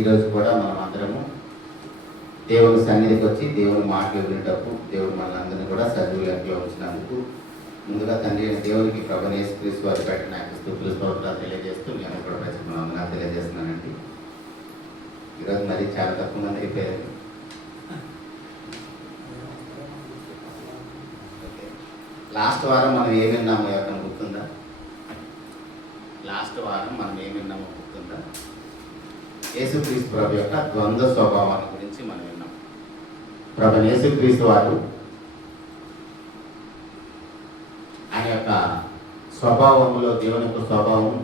ఈరోజు కూడా మనం అందరము దేవుని సన్నిధికి వచ్చి దేవుని మాటలు వినేటప్పుడు దేవుడు మనందరినీ కూడా సజీవ లెక్కలో ఉంచినందుకు ముందుగా తండ్రి అయిన దేవునికి ప్రభువైన యేసుక్రీస్తు వారి పెట్టిన స్తుతులు స్తోత్రాలు తెలియజేస్తూ నేను కూడా ప్రజలను తెలియజేస్తున్నానండి. ఈరోజు మరి చాలా తక్కువ మంది అయిపోయారు. లాస్ట్ వారం మనం ఏమి విన్నామో ఎవరైనా గుర్తుందా? లాస్ట్ వారం మనం ఏమి విన్నామో గుర్తుందా? యేసుక్రీస్తు ప్రభు యొక్క ద్వంద్వ స్వభావాన్ని గురించి మనం విన్నాం. ప్రభువైన యేసుక్రీస్తు వారు ఆయన యొక్క స్వభావంలో దేవుని యొక్క స్వభావం,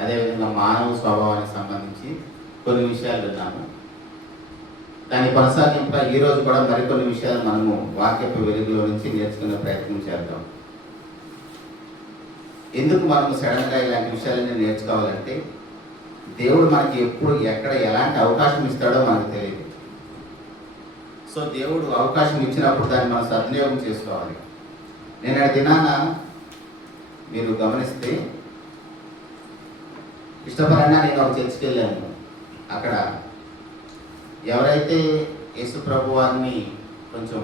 అదేవిధంగా మానవ స్వభావానికి సంబంధించి కొన్ని విషయాలు విన్నాము. దాని కొనసాగింపుగా ఈరోజు కూడా మరికొన్ని విషయాలు మనము వాక్యపు వెలుగులో నుంచి నేర్చుకునే ప్రయత్నం చేద్దాం. ఎందుకు మనము సడన్గా ఇలాంటి విషయాలని నేర్చుకోవాలంటే దేవుడు మనకి ఎప్పుడు ఎక్కడ ఎలాంటి అవకాశం ఇస్తాడో మనకు తెలియదు. సో దేవుడు అవకాశం ఇచ్చినప్పుడు దాన్ని మనం సద్వినియోగం చేసుకోవాలి. నేను ఆ దినాన మీరు గమనిస్తే ఇష్టపరంగా నేను ఒక చర్చికి వెళ్ళాను. అక్కడ ఎవరైతే యేసు ప్రభు వారిని కొంచెం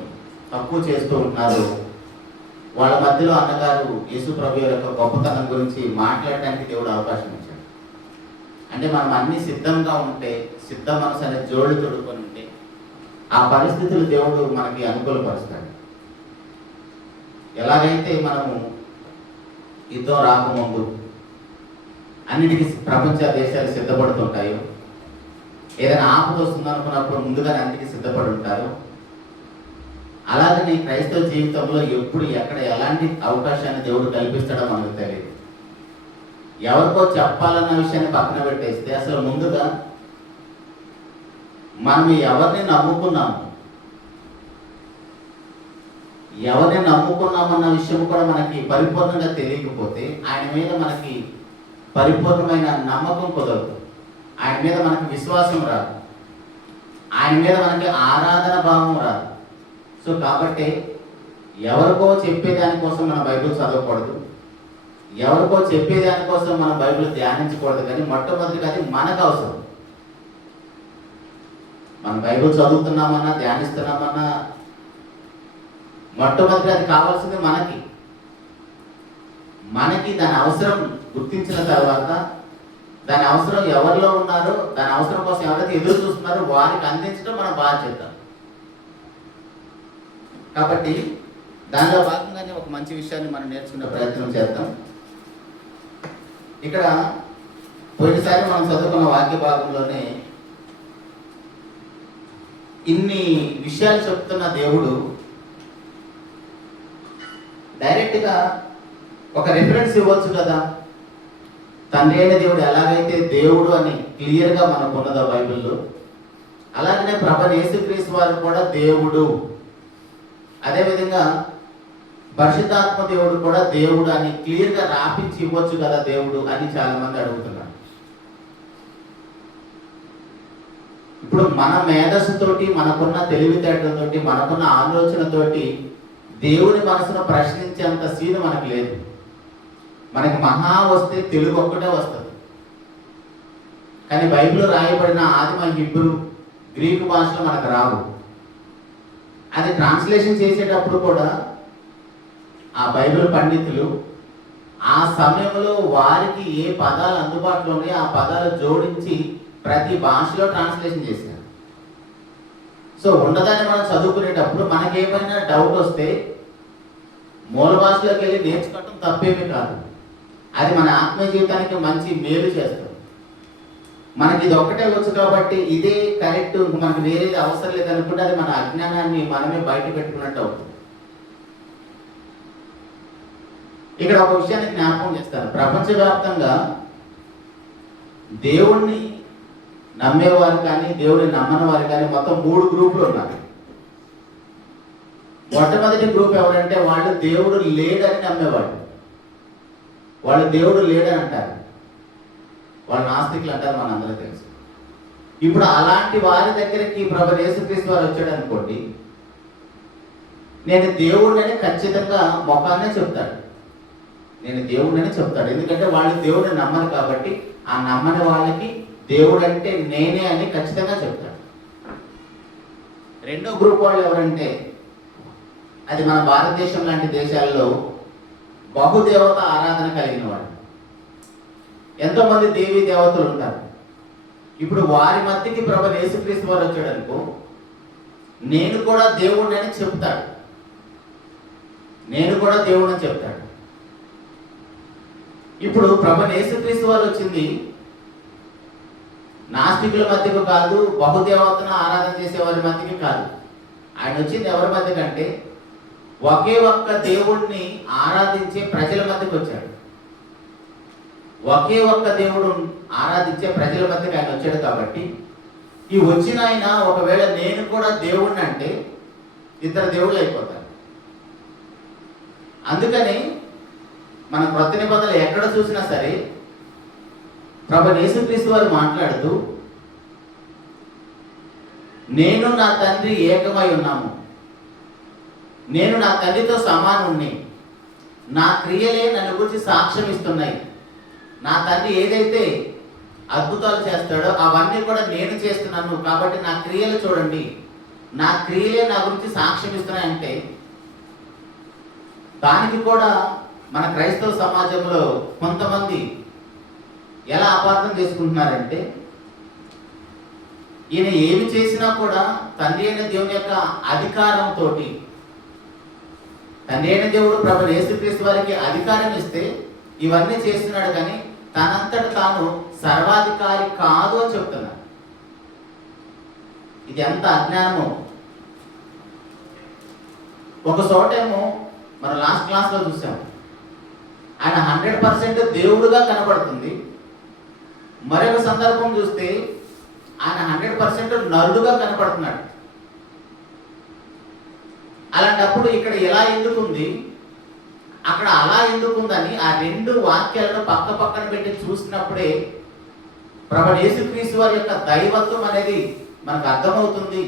తక్కువ చేస్తూ ఉంటున్నారో వాళ్ళ మధ్యలో అన్నగారు యేసు ప్రభు యొక్క గొప్పతనం గురించి మాట్లాడడానికి దేవుడు అవకాశం ఇచ్చాడు. అంటే మనం అన్ని సిద్ధంగా ఉంటే, సిద్ధ మనసు అనే జోళ్ళు తొడుకొని ఉంటే ఆ పరిస్థితులు దేవుడు మనకి అనుకూలపరుస్తాడు. ఎలాగైతే మనము యుద్ధం రాకముందు అన్నిటికీ ప్రపంచ దేశాలు సిద్ధపడుతుంటాయో, ఏదైనా ఆపద వస్తుంది అనుకున్నప్పుడు ముందుగానే అన్నిటికీ సిద్ధపడి ఉంటారు. అలాగే క్రైస్తవ జీవితంలో ఎప్పుడు ఎక్కడ ఎలాంటి అవకాశాన్ని దేవుడు కల్పిస్తాడో మనకు తెలియదు. ఎవరికో చెప్పాలన్న విషయాన్ని పక్కన పెట్టేస్తే అసలు ముందుగా మనం ఎవరిని నమ్ముకున్నామన్న విషయం కూడా మనకి పరిపూర్ణంగా తెలియకపోతే ఆయన మీద మనకి పరిపూర్ణమైన నమ్మకం కుదరదు. ఆయన మీద మనకి విశ్వాసం రాదు. ఆయన మీద మనకి ఆరాధన భావం రాదు. సో కాబట్టి ఎవరికో చెప్పేదానికోసం మన బైబిల్ చదవకూడదు, ఎవరికో చెప్పేదానికోసం మన బైబిల్ ధ్యానించకూడదు. కానీ మొట్టమొదటిగా అది మనకు అవసరం. మన బైబిల్ చదువుతున్నామన్నా ధ్యానిస్తున్నామన్నా మొట్టమొదటిగా అది కావాల్సింది మనకి దాని అవసరం గుర్తించిన తర్వాత దాని అవసరం ఎవరిలో ఉన్నారో, దాని అవసరం కోసం ఎవరైతే ఎదురు చూస్తున్నారో వారికి అందించడం మన బాధ్యత. కాబట్టి దానిలో భాగంగానే ఒక మంచి విషయాన్ని మనం నేర్చుకునే ప్రయత్నం చేద్దాం. ఇక్కడ పోయినసారి మనం చదువుకున్న వాక్య భాగంలోనే ఇన్ని విషయాలు చెప్తున్న దేవుడు డైరెక్ట్గా ఒక రిఫరెన్స్ ఇవ్వచ్చు కదా. తండ్రి అయిన దేవుడు ఎలాగైతే దేవుడు అని క్లియర్గా మనకు ఉన్నదో బైబిల్లో, అలాగనే ప్రభువైన యేసుక్రీస్తు వారు కూడా దేవుడు, అదేవిధంగా పరిశుద్ధాత్మ దేవుడు కూడా దేవుడు అని క్లియర్గా రాపించి ఇవ్వచ్చు కదా దేవుడు అని చాలా మంది అడుగుతున్నారు. ఇప్పుడు మన మేధస్సుతోటి, మనకున్న తెలివితేటలతోటి, మనకున్న ఆలోచనతోటి దేవుని మనసును ప్రశ్నించేంత సీన్ మనకు లేదు. మనకి మహా వస్తే తెలుగు ఒక్కటే వస్తుంది. కానీ బైబిల్లో రాయబడిన ఆదిమ హిబ్రూ, గ్రీకు భాషలో మనకు రావు. అది ట్రాన్స్లేషన్ చేసేటప్పుడు కూడా ఆ బైబిల్ పండితులు ఆ సమయంలో వారికి ఏ పదాలు అందుబాటులో ఉన్నాయో ఆ పదాలు జోడించి ప్రతి భాషలో ట్రాన్స్లేషన్ చేశారు. సో ఉన్నదాన్ని మనం చదువుకునేటప్పుడు మనకేమైనా డౌట్ వస్తే మూల భాషలోకి వెళ్ళి నేర్చుకోవటం తప్పేమీ కాదు. అది మన ఆత్మీయ జీవితానికి మంచి మేలు చేస్తుంది. మనకి ఇది ఒక్కటే వచ్చు కాబట్టి ఇదే కరెక్ట్, మనకు వేరేది అవసరం లేదనుకుంటే అది మన అజ్ఞానాన్ని మనమే బయట పెట్టుకున్నట్టు అవుతుంది. ఇక్కడ ఒక విషయాన్ని జ్ఞాపకం చేస్తాను. ప్రపంచవ్యాప్తంగా దేవుణ్ణి నమ్మేవారు కానీ దేవుడిని నమ్మని వారు కానీ మొత్తం 3 గ్రూపులు ఉన్నారు. మొట్టమొదటి గ్రూప్ ఎవరంటే వాళ్ళు దేవుడు లేడని నమ్మేవాళ్ళు. వాళ్ళు దేవుడు లేడని అంటారు, వాళ్ళు నాస్తికులు అంటారు, మనందరూ తెలుసు. ఇప్పుడు అలాంటి వారి దగ్గరికి ప్రభువైన యేసుక్రీస్తు వారు వచ్చాడు అనుకోండి, నేను దేవుడిని ఖచ్చితంగా మొఖాన్నే చెప్తాడు. నేను దేవుడిని చెప్తాడు. ఎందుకంటే వాళ్ళు దేవుడిని నమ్మరు కాబట్టి ఆ నమ్మని వాళ్ళకి దేవుడు అంటే నేనే అని ఖచ్చితంగా చెప్తాడు. రెండో గ్రూప్ వాళ్ళు ఎవరంటే, అది మన భారతదేశం లాంటి దేశాల్లో బహుదేవత ఆరాధన కలిగిన వాడు. ఎంతోమంది దేవీ దేవతలు ఉంటారు. ఇప్పుడు వారి మధ్యకి ప్రభు యేసుక్రీస్తు వారు వచ్చాడు అనుకో, నేను కూడా దేవుడిని అని చెప్తాడు. నేను కూడా దేవుడు అని చెప్తాడు. ఇప్పుడు ప్రభు యేసుక్రీస్తు వారు వచ్చింది నాస్తికుల మధ్యకు కాదు, బహుదేవతను ఆరాధన చేసే వారి మధ్యకి కాదు. ఆయన వచ్చింది ఎవరి మధ్య కంటే ఒకే ఒక్క దేవుడిని ఆరాధించే ప్రజల మధ్యకి వచ్చాడు. ఒకే ఒక్క దేవుడు ఆరాధించే ప్రజల మధ్యకి ఆయన వచ్చాడు. కాబట్టి ఈ వచ్చిన ఆయన ఒకవేళ నేను కూడా దేవుడిని అంటే ఇద్దరు దేవుళ్ళు అయిపోతారు. అందుకని మన క్రొత్త నిబంధనలు ఎక్కడ చూసినా సరే ప్రభు యేసుక్రీస్తు వారు మాట్లాడుతూ, నేను నా తండ్రి ఏకమై ఉన్నాము, నేను నా తండ్రితో సమానుణ్ణి, నా క్రియలే నన్ను గురించి సాక్ష్యం ఇస్తున్నాయి, నా తండ్రి ఏదైతే అద్భుతాలు చేస్తాడో అవన్నీ కూడా నేను చేస్తున్నాను, కాబట్టి నా క్రియలు చూడండి, నా క్రియలే నా గురించి సాక్ష్యం ఇస్తున్నాయంటే, దానికి కూడా మన క్రైస్తవ సమాజంలో కొంతమంది ఎలా అపార్థం చేసుకుంటున్నారంటే, ఈయన ఏమి చేసినా కూడా తండ్రి అయిన దేవుని యొక్క అధికారంతో, తండ్రి అయిన దేవుడు ప్రభు యేసుక్రీస్తు వారికి అధికారం ఇస్తే ఇవన్నీ చేస్తున్నాడు, కానీ తనంతట తాను సర్వాధికారి కాదు అని చెప్తున్నాడు. ఇది ఎంత అజ్ఞానమో. ఒక చోటేమో మనం లాస్ట్ క్లాస్లో చూసాం, ఆయన 100% దేవుడుగా కనబడుతుంది. మరొక సందర్భం చూస్తే ఆయన 100% నరుడుగా కనపడుతున్నాడు. అలాంటప్పుడు ఇక్కడ ఎలా ఎందుకుంది, అక్కడ అలా ఎందుకుందని ఆ రెండు వాక్యాలను పక్క పక్కన పెట్టి చూసినప్పుడే ప్రభు యేసుక్రీస్తు వారి యొక్క దైవత్వం అనేది మనకు అర్థమవుతుంది.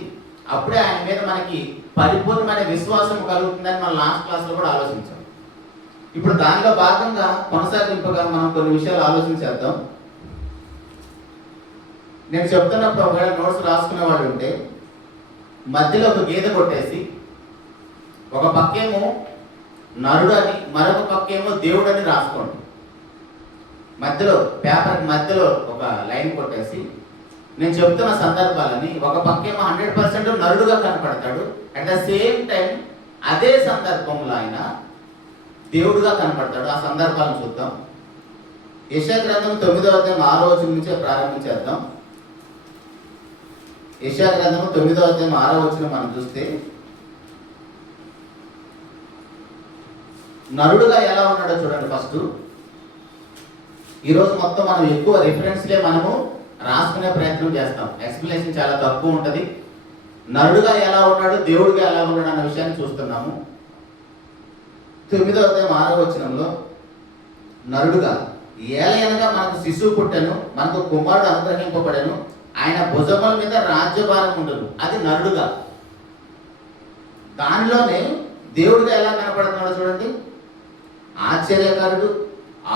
అప్పుడే ఆయన మీద మనకి పరిపూర్ణమైన విశ్వాసం కలుగుతుందని మనం లాస్ట్ క్లాస్లో కూడా ఆలోచించాం. ఇప్పుడు దానిలో భాగంగా కొనసాగింపుగా మనం కొన్ని విషయాలు ఆలోచించేద్దాం. నేను చెప్తున్నప్పుడు ఒకవేళ నోట్స్ రాసుకునే వాళ్ళు ఉంటే మధ్యలో ఒక గీత కొట్టేసి ఒక పక్కేమో నరుడు అని మరొక పక్కేమో దేవుడు అని రాసుకోండి. మధ్యలో పేపర్ మధ్యలో ఒక లైన్ కొట్టేసి నేను చెప్తున్న సందర్భాలని, ఒక పక్కేమో 100% నరుడుగా కనపడతాడు, అట్ ద సేమ్ టైం అదే సందర్భంలో ఆయన దేవుడుగా కనపడతాడు. ఆ సందర్భాలను చూద్దాం. యెషయా గ్రంథం 9వ అధ్యాయం 6వ వచనం నుంచే ప్రారంభించేద్దాం. యెషయా గ్రంథం 9వ అధ్యాయం 6వ వచనం మనం చూస్తే, నరుడుగా ఎలా ఉన్నాడో చూడండి. ఫస్ట్ ఈరోజు మొత్తం మనం ఎక్కువ రిఫరెన్స్లే మనము రాసుకునే ప్రయత్నం చేస్తాం. ఎక్స్ప్లెనేషన్ చాలా తక్కువ ఉంటుంది. నరుడుగా ఎలా ఉన్నాడు, దేవుడిగా ఎలా ఉన్నాడు అన్న విషయాన్ని చూస్తున్నాము. 9వ అధ్యాయం 6వ వచనంలో నరుడుగా ఏలయనగా మనకు శిశువు పుట్టెను, మనకు కుమారుడు అనుగ్రహింపబడెను, ఆయన భుజముల మీద రాజ్యభారం ఉండదు. అది నరుడుగా. దానిలోనే దేవుడిగా ఎలా కనపడుతున్నాడో చూడండి. ఆశ్చర్యకరుడు,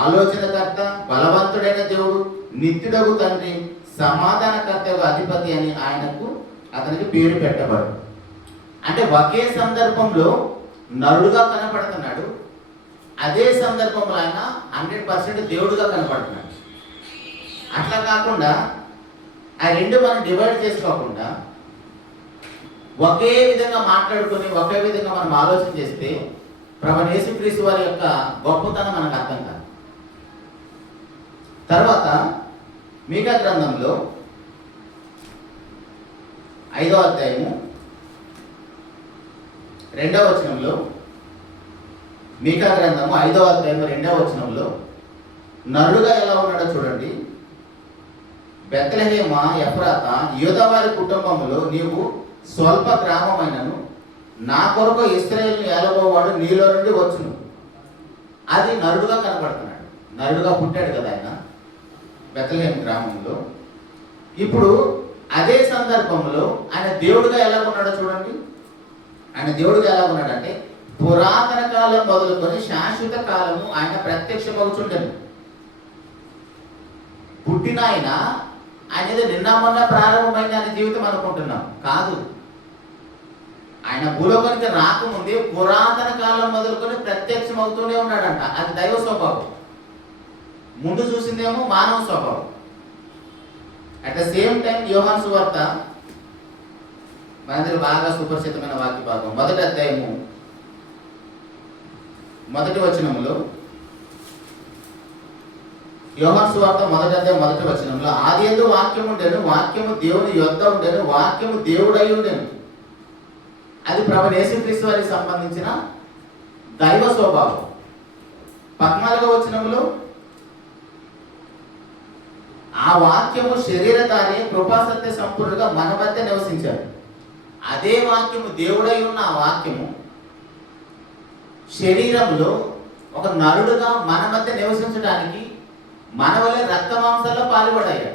ఆలోచనకర్త, బలవంతుడైన దేవుడు, నిత్యుడగు తండ్రి, సమాధానకర్తకు అధిపతి అని అతనికి పేరు పెట్టబడు. అంటే ఒకే సందర్భంలో నరుడుగా కనపడుతున్నాడు, అదే సందర్భంలో ఆయన 100% దేవుడుగా కనపడుతున్నాడు. అట్లా కాకుండా ఆ రెండు మనం డివైడ్ చేసుకోకుండా ఒకే విధంగా మాట్లాడుకొని ఒకే విధంగా మనం ఆలోచన చేస్తే ప్రభు యేసుక్రీస్తు వారి యొక్క గొప్పతనం మనకు అర్థం కాదు. తర్వాత మీకా గ్రంథంలో 5వ అధ్యాయము 2వ వచనంలో, మీకా గ్రంథము 5వ అధ్యాయము 2వ వచనంలో నరుడుగా ఎలా ఉన్నాడో చూడండి. బెత్లెహేమ ఎఫ్రాతా, యూదావారి కుటుంబంలో నీవు స్వల్ప గ్రామమైనను నా కొరకు ఇశ్రాయేలును ఏలబోవాడు నీలో నుండి వచ్చును. అది నరుడుగా కనపడుతున్నాడు. నరుడుగా పుట్టాడు కదా ఆయన బెత్లెహేమ గ్రామంలో. ఇప్పుడు అదే సందర్భంలో ఆయన దేవుడుగా ఎలా ఉన్నాడో చూడండి. ఆయన దేవుడుగా ఎలా ఉన్నాడంటే పురాతన కాలం మొదలుకొని శాశ్వత కాలము ఆయన ప్రత్యక్షమవుతుండను. పుట్టిన అనేది నిన్న మొన్న ప్రారంభమైన ఆయన జీవితం అనుకుంటున్నాం. కాదు, ఆయన భూలోకానికి రాకముందే పురాతన కాలం మొదలుకొని ప్రత్యక్షం అవుతూనే ఉన్నాడంట. అది దైవ స్వభావం. ముందు చూసిందేమో మానవ స్వభావం. అట్ ద సేమ్ టైం యోహాను సువార్త మనందరూ బాగా సుపరిచితమైన వాక్య భాగం, 1వ అధ్యాయము 1వ వచనంలో, యోహాను సువార్త 1వ అధ్యాయం 1వ వచనంలో, ఆదియందు వాక్యము ఉండెను, వాక్యము దేవుని యొద్ద ఉండెను, వాక్యము దేవుడై ఉండెను. అది ప్రభువైన యేసుక్రీస్తు వారికి సంబంధించిన దైవ స్వభావం. 14వ వచనంలో, ఆ వాక్యము శరీరధారి కృపాసత్య సంపూర్ణంగా మన మధ్య నివసించారు. అదే వాక్యము దేవుడై ఉన్న ఆ వాక్యము శరీరంలో ఒక నరుడుగా మన మధ్య నివసించడానికి మన వలె రక్త మాంసాల్లో పాల్పడాయి.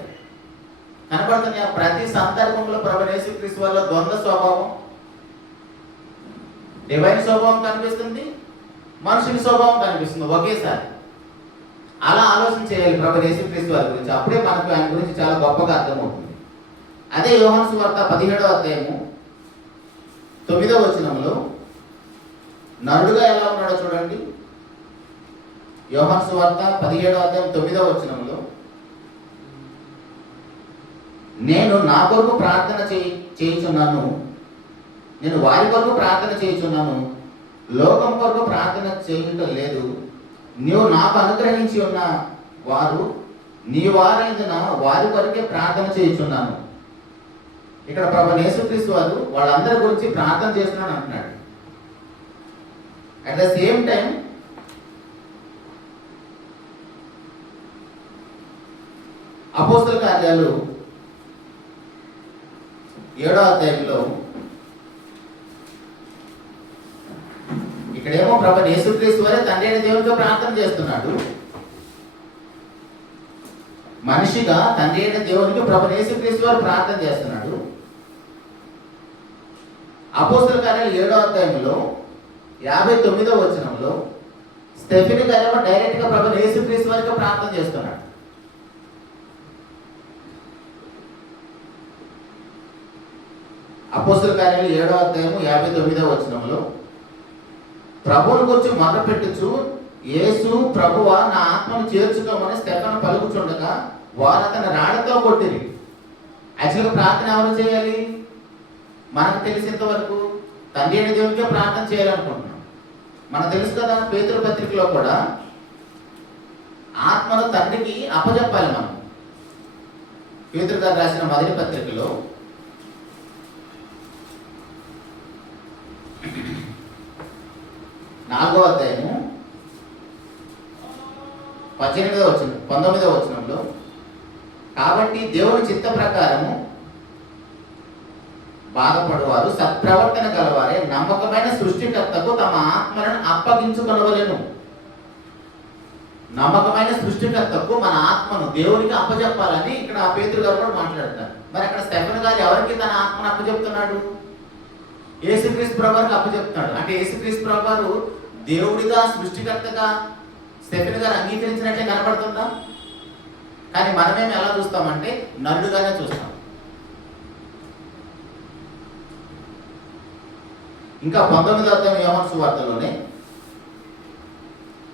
కనపడుతున్నాయి ప్రతి సందర్భంలో ప్రభువైన యేసుక్రీస్తు వల్ల ద్వంద్వ స్వభావం, డివైన్ స్వభావం కనిపిస్తుంది, మనుషుని స్వభావం కనిపిస్తుంది ఒకేసారి. అలా ఆలోచన చేయాలి ప్రభువైన యేసుక్రీస్తు వారి గురించి. అప్పుడే మనకు ఆయన గురించి చాలా గొప్పగా అర్థమవుతుంది. అదే యోహాను సువార్త 17వ అధ్యాయము 9వ వచనంలో నరుడుగా ఎలా ఉన్నాడో చూడండి. యోహాను సువార్త 17వ అధ్యాయం 9వ వచనంలో, నేను నా కొరకు ప్రార్థన చేయుచున్నాను, నేను వారి కొరకు ప్రార్థన చేయుచున్నాను, లోకం కొరకు ప్రార్థన చేయటం లేదు. నీవు నాకు అనుగ్రహించి ఉన్న వారు నీ వారైన వారి కొరకే ప్రార్థన చేయుచున్నాను. ఇక్కడ ప్రభువైన యేసుక్రీస్తు వారు వాళ్ళందరి గురించి ప్రార్థన చేస్తున్నాను అంటున్నాడు. అట్ ద సేమ్ టైం అపోస్తల కార్యాలు 7వ అధ్యాయంలో ఇక్కడేమో ప్రభువైన యేసుక్రీస్తు వారే తండ్రి అయిన దేవునితో ప్రార్థన చేస్తున్నాడు. మనిషిగా తండ్రి అయిన దేవునికి ప్రభువైన యేసుక్రీస్తు వారు ప్రార్థన చేస్తున్నాడు. అపోస్తల కార్యాలు 7వ అధ్యాయంలో 59వ వచనంలో స్టెఫెను గారేమో డైరెక్ట్ గా ప్రభువైన యేసుక్రీస్తు వారికి ప్రార్థన చేస్తున్నాడు. అపోస్తల కార్యాలు 7వ అధ్యాయము 59వ వచనంలో, ప్రభువుని గురించి మొదలుపెట్టుచు యేసు ప్రభువా నా ఆత్మను చేర్చుకోమని స్టెఫెను పలుకుచుండగా వారు అతని రాళ్లతో కొట్టిరి. యాక్చువల్గా ప్రార్థన ఎవరు చేయాలి? మనకు తెలిసినంత వరకు తండ్రి అయిన దేవునికే ప్రార్థన చేయాలనుకుంటున్నాం. మనకు తెలుసు కదా, పేతురు పత్రికలో కూడా ఆత్మను తండ్రికి అప్పజెప్పాలి. మనం పేతురు గారు రాసిన 1వ పత్రికలో 4వ అధ్యాయము 19వ వచనంలో, కాబట్టి దేవుని చిత్త ప్రకారము బాధపడువారు సత్ప్రవర్తన గలవారే నమ్మకమైన సృష్టికర్తకు తమ ఆత్మలను అప్పగించుకొనవలెను. నమ్మకమైన సృష్టికర్తకు మన ఆత్మను దేవునికి అప్పచెప్పాలని ఇక్కడ పేతురు గారు కూడా మాట్లాడతారు. మరి అక్కడ స్టెఫెను గారు ఎవరికి తన ఆత్మను అప్పచెప్తున్నాడు? యేసుక్రీస్తు ప్రభువుకి అప్పచెప్తున్నాడు. అంటే యేసుక్రీస్తు ప్రభువు దేవుడిగా సృష్టికర్తగా స్టెఫెను గారు అంగీకరించినట్లే కనపడుతుందా? కానీ మనమేమి ఎలా చూస్తామంటే నరుడుగానే చూస్తాం. ఇంకా 19వ అధ్యాయం యోహాను సువార్తలోనే,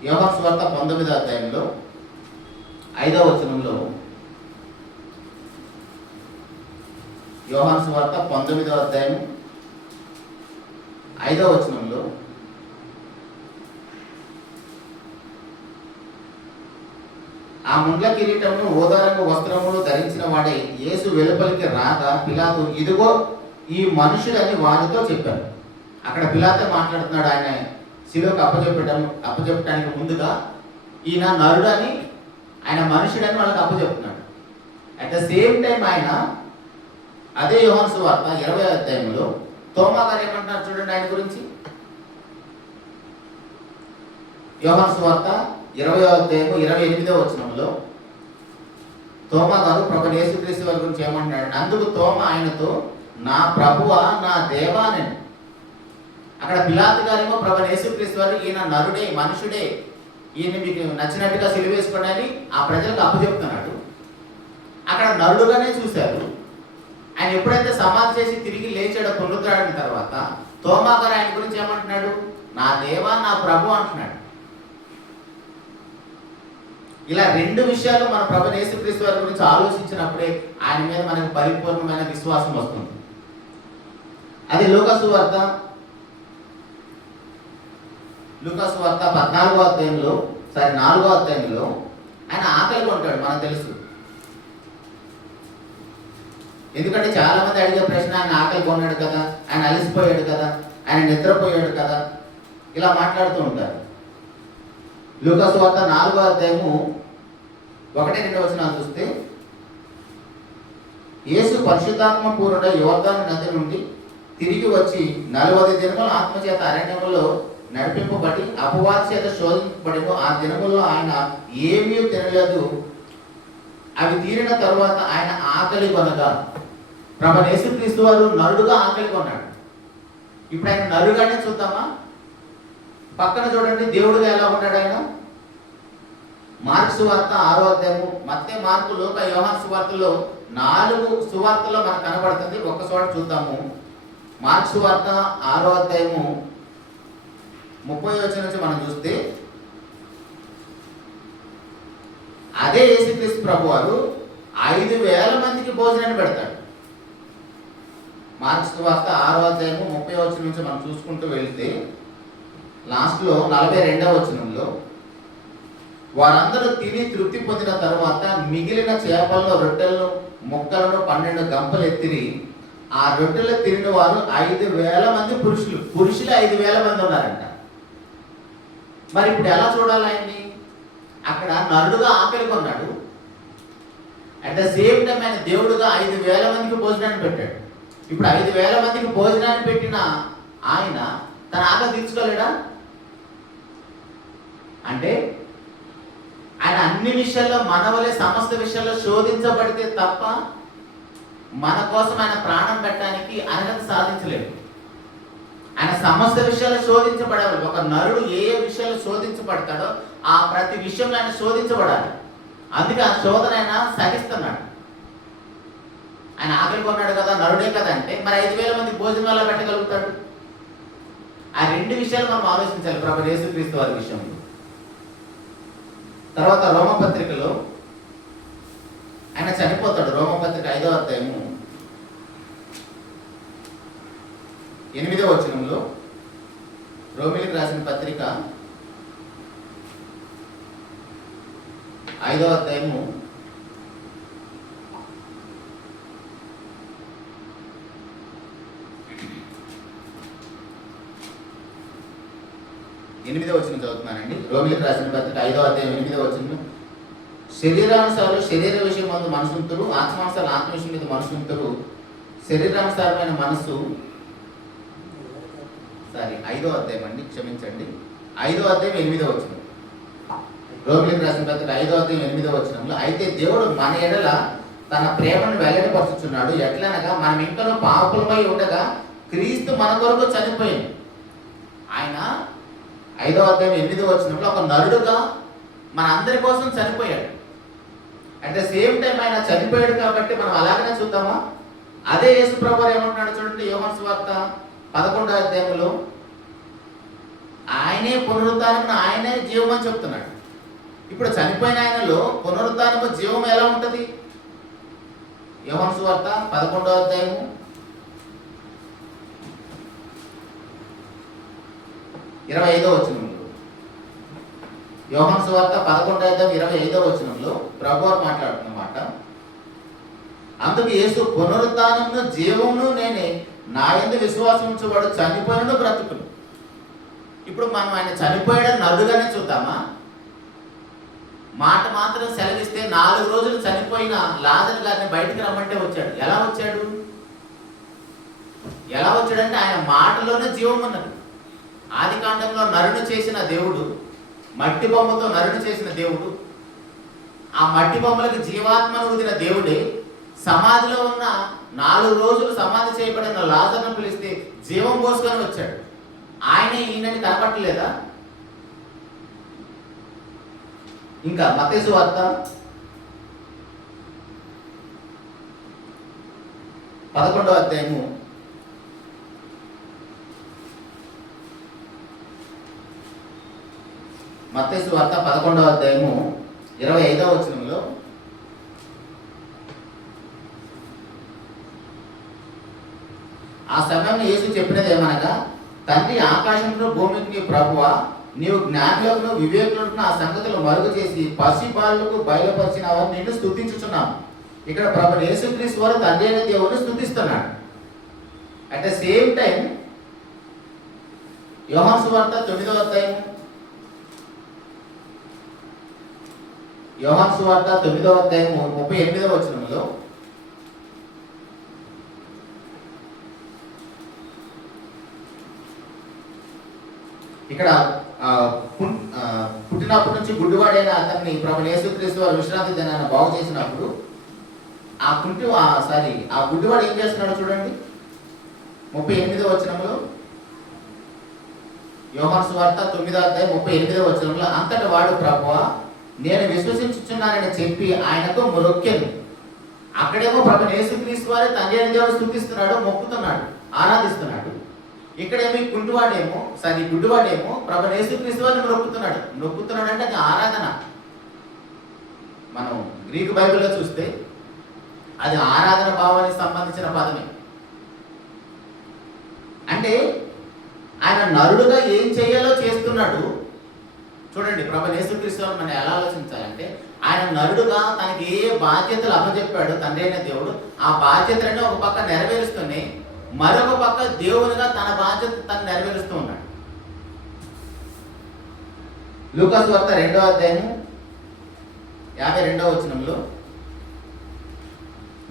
యోహాను సువార్త 19వ అధ్యాయంలో 5వ వచనంలో, యోహాను సువార్త 19వ అధ్యాయం 5వ వచనంలో, ఆ ముండ్ల కిరీటమును ఓదారంగు వస్త్రమును ధరించిన వాడే యేసు వెలుపలికి రాగా పిలాతు ఇదిగో ఈ మనుషుడని వారితో చెప్పారు. అక్కడ పిలాతు మాట్లాడుతున్నాడు. ఆయన శిలువకు అప్పచెప్పడానికి ముందుగా ఈయన నరుడని, ఆయన మనుషుడని వాళ్ళకి అప్పచెప్తున్నాడు. అట్ ద సేమ్ టైం ఆయన అదే యోహాను సువార్త 20వ అధ్యాయంలో తోమా గారు ఏమంటున్నారు చూడండి ఆయన గురించి. యోహాను సువార్త 20వ అధ్యాయము 28వ వచనంలో తోమా గారు ప్రభువైన యేసుక్రీస్తు వారి గురించి ఏమంటున్నాడు? అందుకు తోమా ఆయనతో నా ప్రభువా నా దేవా అని. అక్కడ పిలాతు గారేమో ప్రభువైన యేసుక్రీస్తు వారు ఈయన నరుడే, మనుషుడే, ఈయన మీకు నచ్చినట్టుగా సిలువ వేసుకోండి అని ఆ ప్రజలకు అప్పచెప్తున్నాడు. అక్కడ నరుడుగానే చూశారు. ఆయన ఎప్పుడైతే సమాధి చేసి తిరిగి లేచాడో పునరుద్ధరణ తర్వాత, తోమా గారు ఆయన గురించి ఏమంటున్నాడు? నా దేవా, నా ప్రభు అంటున్నాడు. ఇలా రెండు విషయాలు మన ప్రభు యేసుక్రీస్తు వారి గురించి ఆలోచించినప్పుడే ఆయన మీద మనకు పరిపూర్ణమైన విశ్వాసం వస్తుంది. అది లూకాసు వార్త 4వ అధ్యాయంలో ఆయన ఆకలి కొంటాడు, మనకు తెలుసు. ఎందుకంటే చాలా మంది అడిగే ప్రశ్న, ఆయన ఆకలి కొన్నాడు కదా, ఆయన అలసిపోయాడు కదా, ఆయన నిద్రపోయాడు కదా, ఇలా మాట్లాడుతూ ఉంటారు. లూకాసు వార్త 4వ అధ్యాయము 1-2 వచనాలు చూస్తే, యేసు పరిశుద్ధాత్మ పూర్ణుడై యోర్దాను నది నుండి తిరిగి వచ్చి 40 దినములు ఆత్మచేత అరణ్యములో నడిపింపబడి అపవాది చేత శోధింపబడిన ఆ దినముల్లో ఆయన ఏమీ తినలేదు. అవి తీరిన తరువాత ఆయన ఆకలి కొనగా, ప్రభు యేసుక్రీస్తు వారు నరుడుగా ఆకలి కొన్నాడు. ఇప్పుడు ఆయన నరుడుగానే చూద్దామా? పక్కన చూడండి, దేవుడుగా ఎలా ఉన్నాడు ఆయన. మార్కు సువార్త 6వ అధ్యాయము, మత్తయి, మార్కు, లూకా, యోహాను సువార్తలో 4 సువార్తల్లో మనకు కనబడుతుంది. ఒక్క చోట చూద్దాము. మార్కు సువార్త 6వ అధ్యాయము 30వ వచనం నుంచి మనం చూస్తే, అదే యేసుక్రీస్తు ప్రభు వారు 5,000 మందికి భోజనాన్ని పెడతాడు. మార్కు సువార్త 6వ అధ్యాయము 30వ వచనం నుంచి మనం చూసుకుంటూ వెళ్తే, లాస్ట్లో 42వ వచనంలో, వారందరూ తిని తృప్తి పొందిన తరువాత మిగిలిన చేపలను, రొట్టెలను, ముక్కలను 12 గంపలు ఎత్తిరి. ఆ రొట్టెలు తిరిగిన వారు 5,000 మంది పురుషులు 5,000 మంది ఉన్నారంట. మరి ఇప్పుడు ఎలా చూడాలి ఆయన్ని? అక్కడ నరుడుగా ఆకలి కొన్నాడు, అట్ ద సేమ్ టైం ఆయన దేవుడుగా 5,000 మందికి భోజనాన్ని పెట్టాడు. ఇప్పుడు 5,000 మందికి భోజనాన్ని పెట్టిన ఆయన తన ఆకలి తీర్చుకోలేడా? అంటే ఆయన అన్ని విషయాల్లో మన వలె సమస్త విషయాల్లో శోధించబడితే తప్ప మన కోసం ఆయన ప్రాణం పెట్టడానికి అర్హత సాధించలేదు. ఆయన సమస్త విషయాల్లో శోధించబడాలి. ఒక నరుడు ఏ విషయాల్లో శోధించబడతాడో ఆ ప్రతి విషయంలో ఆయన శోధించబడాలి. అందుకే ఆ శోధన ఆయన సహిస్తున్నాడు. ఆయన ఆకలి కొన్నాడు కదా, నరుడే కదా అంటే మరి 5,000 మంది భోజనం ఎలా పెట్టగలుగుతాడు? ఆ రెండు విషయాలు మనం ఆలోచించాలి ప్రభు యేసుక్రీస్తు వారి విషయంలో. తర్వాత రోమపత్రికలో ఆయన చనిపోతాడు. రోమపత్రిక 5వ అధ్యాయము 8వ వచనంలో, రోమిలికి రాసిన పత్రిక 5వ అధ్యాయము 8వ వచనం చదువుతున్నానండి. రోమిలికి రాసిన పత్రిక 5వ అధ్యాయం 8వ వచనం, శరీరానుసారులు శరీర విషయం మందు మనసుంతురు, ఆత్మానుసారులు ఆత్మ విషయం మీద మనసుంతురు. శరీరానుసారమైన మనసు 5వ అధ్యాయం అండి, క్షమించండి, 5వ అధ్యాయం 8వ వచనం. రోమిలికి రాసిన పత్రిక 5వ అధ్యాయం 8వ వచనంలో, అయితే దేవుడు మన ఎడల తన ప్రేమను వెల్లడిపరుచుచున్నాడు. ఎట్లనగా మనం ఇంకనూ పాపులమై ఉండగా క్రీస్తు మన కొరకు చనిపోయింది. ఆయన 5వ అధ్యాయం 8వ వచనంలో ఒక నరుడుగా మన అందరి కోసం చనిపోయాడు. అట్ ద సేమ్ టైం ఆయన చనిపోయాడు కాబట్టి మనం అలాగనే చూద్దామా? అదే యేసు ప్రభువు ఏమంటున్నాడు చూడండి, యోహాను సువార్త 11వ అధ్యాయంలో, ఆయనే పునరుద్ధానం, ఆయనే జీవం అని చెప్తున్నాడు. ఇప్పుడు చనిపోయిన ఆయనలో పునరుద్ధానము జీవం ఎలా ఉంటుంది? యోహాను సువార్త 11వ అధ్యాయము 25వ వచనంలో, యోహాను సువార్త 11వ అధ్యాయం 25వ వచనంలో ప్రభువు మాట్లాడుతున్నమాట, అందుకు యేసు పునరుద్ధానమును జీవమును నేనే, నా యందు విశ్వాసం ఉంచువాడు చనిపోయినను బ్రతుకును. ఇప్పుడు మనం ఆయన చనిపోయాడని నరుడుగానే చూద్దామా? మాట మాత్రం సెలవిస్తే 4 రోజులు చనిపోయిన లాజరు గారిని బయటికి రమ్మంటే వచ్చాడు. ఎలా వచ్చాడంటే ఆయన మాటలోనే జీవం ఉన్నది. ఆది కాండంలో నరుని చేసిన దేవుడు, మట్టి బొమ్మతో నరుని చేసిన దేవుడు, ఆ మట్టి బొమ్మలకు జీవాత్మను ఊదిన దేవుడే సమాధిలో ఉన్న 4 రోజులు సమాధి చేయబడిన లాజరును పిలిస్తే జీవం పోసుకొని వచ్చాడు. ఆయనే ఈయనని కనపట్టలేదా? ఇంకా మత్తయి సువార్త 11వ అధ్యాయము మత్తయి సువార్త 11వ అధ్యాయము 25వ వచనంలో ఆ సమయంలో యేసు చెప్పినది ఏమనగా, తండ్రి ఆకాశంలో భూమికి ప్రభువా, నీవు జ్ఞానులను వివేకులను ఆ సంగతులు మరుగు చేసి పసిబాలులకు బయలుపరిచినావని నిన్ను స్తుతించుచున్నాను. ఇక్కడ ప్రభు యేసుక్రీస్తు వారు తండ్రి అయిన దేవుని స్తుతిస్తున్నాడు. అట్ ద సేమ్ టైం యోహాను సువార్త 9వ అధ్యాయం, యోహాను సువార్త 9వ అధ్యాయం 38వ వచనంలో ఇక్కడ పుట్టినప్పటి నుంచి గుడ్డివాడైన అతన్ని ప్రభు యేసుక్రీస్తు వారు విశ్రాంతి దినాన్ని బాగు చేసినప్పుడు ఆ గుడ్డివాడు ఏం చేస్తున్నాడు చూడండి. 38వ వచనంలో, యోహాను సువార్త 9వ అధ్యాయం 38వ వచనంలో, అంతటి వాడు ప్రభువా నేను విశ్వసించుచున్నానని చెప్పి ఆయనకు మొక్కెను. అక్కడేమో ప్రభు యేసుక్రీస్తు వారే తండ్రి అయిన దేవుడు స్తుతిస్తున్నాడు, మొక్కుతున్నాడు, ఆరాధిస్తున్నాడు. ఇక్కడేమో గుడ్డివాడేమో ప్రభు యేసుక్రీస్తు వారిని నొక్కుతున్నాడు అంటే అది ఆరాధన. మనం గ్రీకు బైబిల్లో చూస్తే అది ఆరాధన భావానికి సంబంధించిన పదమే. అంటే ఆయన నరుడుగా ఏం చేయాలో చేస్తున్నాడు. చూడండి, ప్రభు యేసుక్రీస్తు వారిని మనం ఎలా ఆలోచించాలంటే, ఆయన నరుడుగా తనకి ఏ బాధ్యతలు అప్పచెప్పాడు తండ్రి అయిన దేవుడు, ఆ బాధ్యతలను ఒక పక్క నెరవేరుస్తూనే మరొక పక్క దేవునిగా తన బాధ్యత తను నెరవేరుస్తూ ఉన్నాడు. లూకా సువార్త 2వ అధ్యాయము 52వ వచనంలో,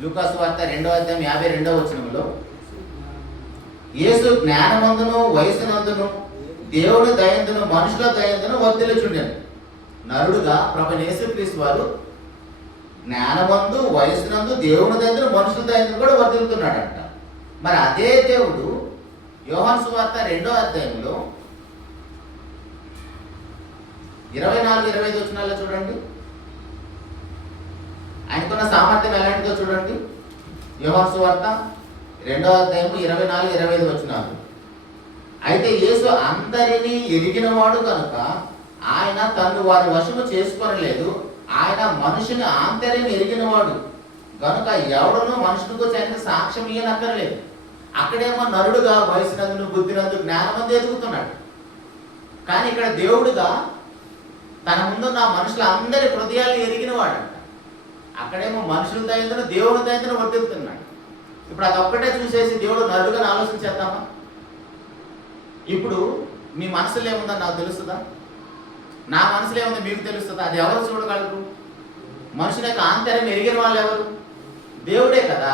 లూకా సువార్త 2వ అధ్యాయం 52వ వచనంలో, యేసు జ్ఞానమందును వయసునందును దేవుని దయందును మనుషుల దయందును వర్ధిల్లుచుండెను. నరుడుగా ప్రభు యేసుక్రీస్తు వారు జ్ఞానమందు వయసునందు దేవుని దయందును మనుషుల దయందును కూడా వర్ధిల్లుతున్నాడంట. మరి అదే దేవుడు యోహాను సువార్త 2వ అధ్యాయంలో 24-25 వచనాల్లో చూడండి, ఆయనకున్న సామర్థ్యం ఎలాంటిదో చూడండి. యోహాను సువార్త 2వ అధ్యాయము 24-25 వచనాలు. అయితే యేసు అందరినీ ఎరిగినవాడు కనుక ఆయన తన్ను వారి వశము చేసుకోనలేదు. ఆయన మనుషుని ఆంతర్యం ఎరిగినవాడు కనుక ఎవడనూ మనుషుని గురించి ఆయన సాక్ష్యం ఇయ్యనక్కర్లేదు. అక్కడేమో నరుడుగా వయసునందును బుద్ధినందు జ్ఞానమందు ఎదుగుతున్నాడు. కానీ ఇక్కడ దేవుడుగా తన ముందున్న మనుషుల అందరి హృదయాలు ఎరిగినవాడంట. అక్కడేమో మనుషుల దయందును దేవుని దయందును వర్తిస్తున్నాడు. ఇప్పుడు అదొక్కటే చూసేసి దేవుడు నరుడుగా ఆలోచించేద్దామా? ఇప్పుడు మీ మనసులో ఏముందని నాకు తెలుస్తుందా? నా మనసులో ఏముందో మీకు తెలుస్తుందా? అది ఎవరు చూడగలరు? మనుషుని యొక్క ఆంతర్యం ఎరిగిన వాళ్ళు ఎవరు? దేవుడే కదా.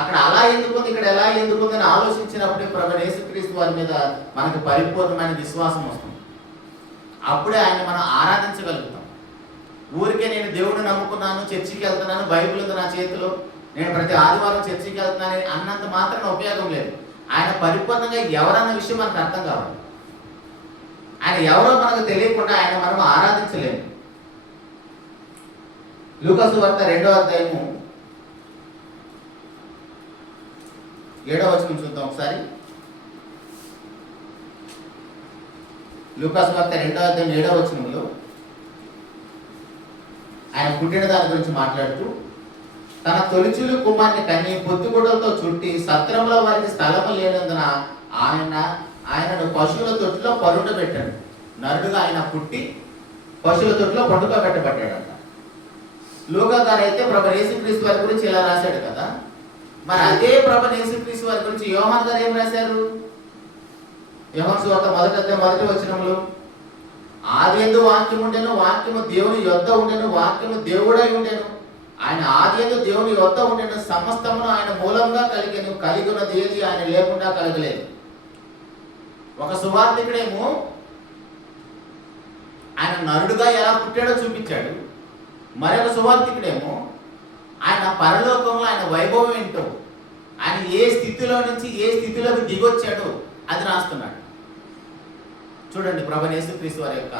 అక్కడ అలా ఎందుకుంది, ఇక్కడ ఎలా ఎందుకుంది అని ఆలోచించినప్పుడే ప్రభు యేసుక్రీస్తు వారి మీద మనకు పరిపూర్ణమైన విశ్వాసం వస్తుంది. అప్పుడే ఆయన మనం ఆరాధించగలుగుతాం. ఊరికే నేను దేవుడిని నమ్ముకున్నాను, చర్చికి వెళ్తున్నాను, బైబిల్ ఉంది నా చేతిలో, నేను ప్రతి ఆదివారం చర్చికి వెళ్తున్నాను అన్నంత మాత్రం ఉపయోగం లేదు. ఆయన పరిపూర్ణంగా ఎవరన్న విషయం మనకు అర్థం కావాలి. ఆయన ఎవరో మనకు తెలియకుండా ఆయన మనం ఆరాధించలేము. లూకా సువార్త 2వ అధ్యాయము 7వ వచనం చూద్దాం ఒకసారి. లూకా సువార్త 2వ అధ్యాయం 7వ వచనంలో ఆయన పుట్టిన దాని గురించి మాట్లాడుతూ, తన తొలిచూలు కుమార్ని కన్ని పొత్తుగుడ్డలతో చుట్టి సత్రంలో వారికి స్థలము లేనందున ఆయనను పశువుల తొట్టిలో పరుండబెట్టాడు. నరుడుగా ఆయన పుట్టి పశువుల తొట్టిలో పండుకోబెట్టబడ్డాడంట. లూకా గారు అయితే ప్రభు యేసుక్రీస్తు వారి గురించి ఇలా రాశాడు కదా. మరి అదే ప్రభు యేసుక్రీస్తు వారి గురించి యోహాను గారు ఏం రాశారు? యోహాను సువార్త 1వ అధ్యాయం 1వ వచనంలో, ఆదియందు వాక్యం ఉండెను, వాక్యము దేవుని యొద్ద ఉండెను, వాక్యము దేవుడై ఉండెను, ఆయన ఆదియందు దేవుని యొద్ద ఉండెను, సమస్తమును ఆయన మూలంగా కలిగెను, కలిగినది ఏది ఆయన లేకుండా కలగలేదు. ఒక సువార్తికుడేమో ఆయన నరుడుగా ఎలా పుట్టాడో చూపించాడు. మరొక సువార్తికుడేమో ఆయన పరలోకంలో ఆయన వైభవం ఏంటో, ఆయన ఏ స్థితిలో నుంచి ఏ స్థితిలోకి దిగొచ్చాడో అది రాస్తున్నాడు. చూడండి ప్రభు యేసుక్రీస్తు వారి యొక్క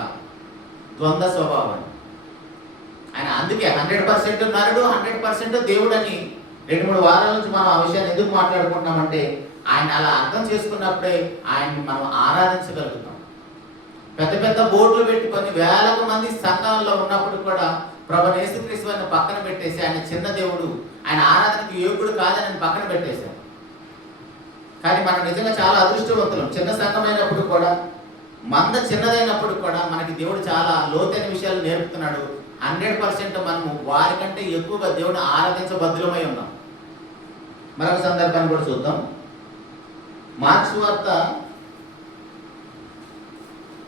ద్వంద్వ స్వభావాన్ని. ఆయన అందుకే 100% నరుడు 100% దేవుడు అని 2-3 వారాల నుంచి మనం ఆ విషయాన్ని ఎందుకు మాట్లాడుకుంటున్నామంటే ఆయన అలా అర్థం చేసుకున్నప్పుడే ఆయన్ని మనం ఆరాధించగలుగుతాం. పెద్ద పెద్ద బోర్డులు పెట్టుకొని వేలకు మంది సంఘాల్లో ఉన్నప్పుడు కూడా ప్రభువైన యేసుక్రీస్తు వారిని పక్కన పెట్టేసి ఆయన చిన్న దేవుడు, ఆయన ఆరాధనకు యోగ్యుడు కాదని పక్కన పెట్టేశారు. కానీ మనం నిజంగా చాలా అదృష్టవంతులం. చిన్న సంఘమైనప్పుడు కూడా, మంద చిన్నదైనప్పుడు కూడా మనకి దేవుడు చాలా లోతైన విషయాలు నేర్పుతున్నాడు. 100% మనము వారికంటే ఎక్కువగా దేవుడిని ఆరాధించబద్దులమై ఉన్నాం. మరొక సందర్భాన్ని కూడా చూద్దాం. మార్క్స్ సువార్త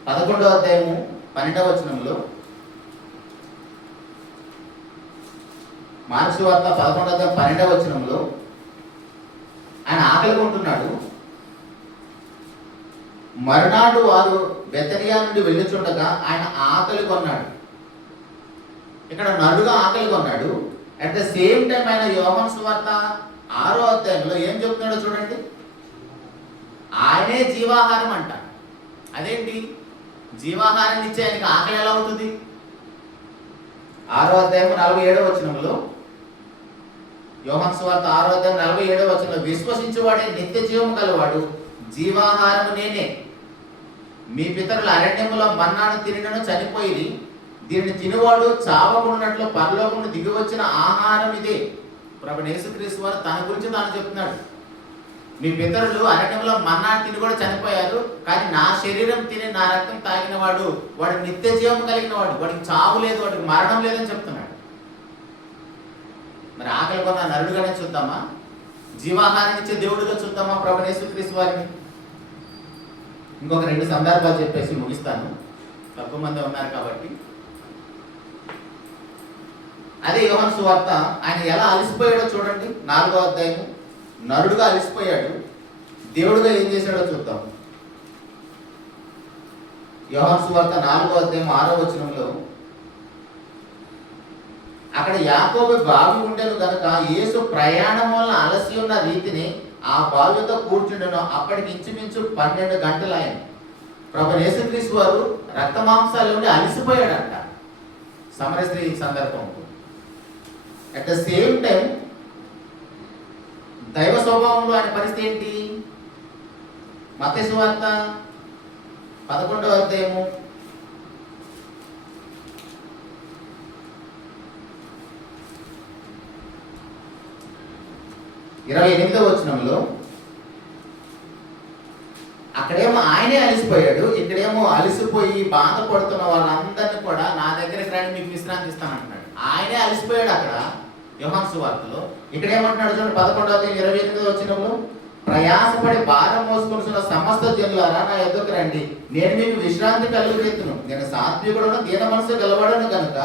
11వ అధ్యాయము 12వ వచనంలో, మార్క్స్ సువార్త 11వ అధ్యాయం 12వ వచనంలో ఆయన ఆకలిగా ఉంటున్నాడు. మరునాడు వారు బెతనియా నుండి వెళ్ళుచుండగా ఆయన ఆకలి కొన్నాడు. ఇక్కడ నరుడుగా ఆకలి కొన్నాడు. అట్ ద సేమ్ టైం ఆయన యోహాను సువార్త 6వ అధ్యాయంలో ఏం చెప్తున్నాడో చూడండి. ఆయనే జీవాహారం అంట. అదేంటి జీవాహారం ఇచ్చే ఆయనకి ఆకలి ఎలా అవుతుంది? 6వ అధ్యాయం 47వ వచనంలో, యోహాను సువార్త 6వ అధ్యాయం 47వ వచనంలో, విశ్వసించువాడే నిత్య జీవం గలవాడు, జీవాహారము నేనే. మీ పితరుల అరణ్యములో మన్నాను తినను చనిపోయి, దీన్ని తినువాడు చావకున్నట్లు పరలోకమును దిగి వచ్చిన ఆహారం ఇదే. ప్రభువైన యేసుక్రీస్తు వారు తన గురించి తాను చెప్తున్నాడు. మీ పితరులు అరణ్యంలో మన్నాను తిని కూడా చనిపోయారు, కానీ నా శరీరం తిని నా రక్తం తాగిన వాడు నిత్య జీవం కలిగిన వాడు, వాడికి చావు లేదు, వాడికి మరణం లేదని చెప్తున్నాడు. మరి ఆకలి కొన్న నరుడుగానే చూద్దామా? జీవాహారం ఇచ్చే దేవుడిగా చూద్దామా ప్రభువైన యేసుక్రీస్తు వారిని? ఇంకొక 2 సందర్భాలు చెప్పేసి ముగిస్తాను, తక్కువ మంది ఉన్నారు కాబట్టి. అదే యోహాను సువార్త ఆయన ఎలా అలసిపోయాడో చూడండి. 4వ అధ్యాయం, నరుడుగా అలసిపోయాడు, దేవుడుగా ఏం చేశాడో చూద్దాం. యోహాను సువార్త 4వ అధ్యాయం 6వ వచనంలో, అక్కడ యాకోబు బావి ఉండెను గనుక యేసు ప్రయాణం వలన అలసి ఉన్న రీతిని ఆ బావితో కూర్చుండెను. అప్పటికి ఇంచుమించు 12 గంటలు ఆయన. ప్రభువైన యేసుక్రీస్తు వారు రక్తమాంసాల నుండి అలసిపోయాడంట సమరయ స్త్రీ సందర్భంలో. అట్ ద సేమ్ టైం దైవ స్వభావంలో ఆయన పరిస్థితి ఏంటి? మత్తయి సువార్త 11వ అధ్యాయము 28వ వచనంలో, అక్కడేమో ఆయనే అలసిపోయాడు, ఇక్కడేమో అలసిపోయి బాధపడుతున్న వాళ్ళందరినీ కూడా నా దగ్గరికి రండి మీకు విశ్రాంతి ఇస్తానంటున్నాడు. ఆయనే అలసిపోయాడు అక్కడ యోహాను సువార్తలో. ఇక్కడ ఏమంటున్నాడు చూడండి, 11వ అధ్యాయం 28వ వచనంలో, ప్రయాసపడి భారం మోసుకొనిస్తున్న సమస్త జనులారా నా యొద్దకు రండి, నేను మీకు విశ్రాంతి కలుగజేతును. నేను సాత్వికుడును దీన మనసు గలవాడను కనుక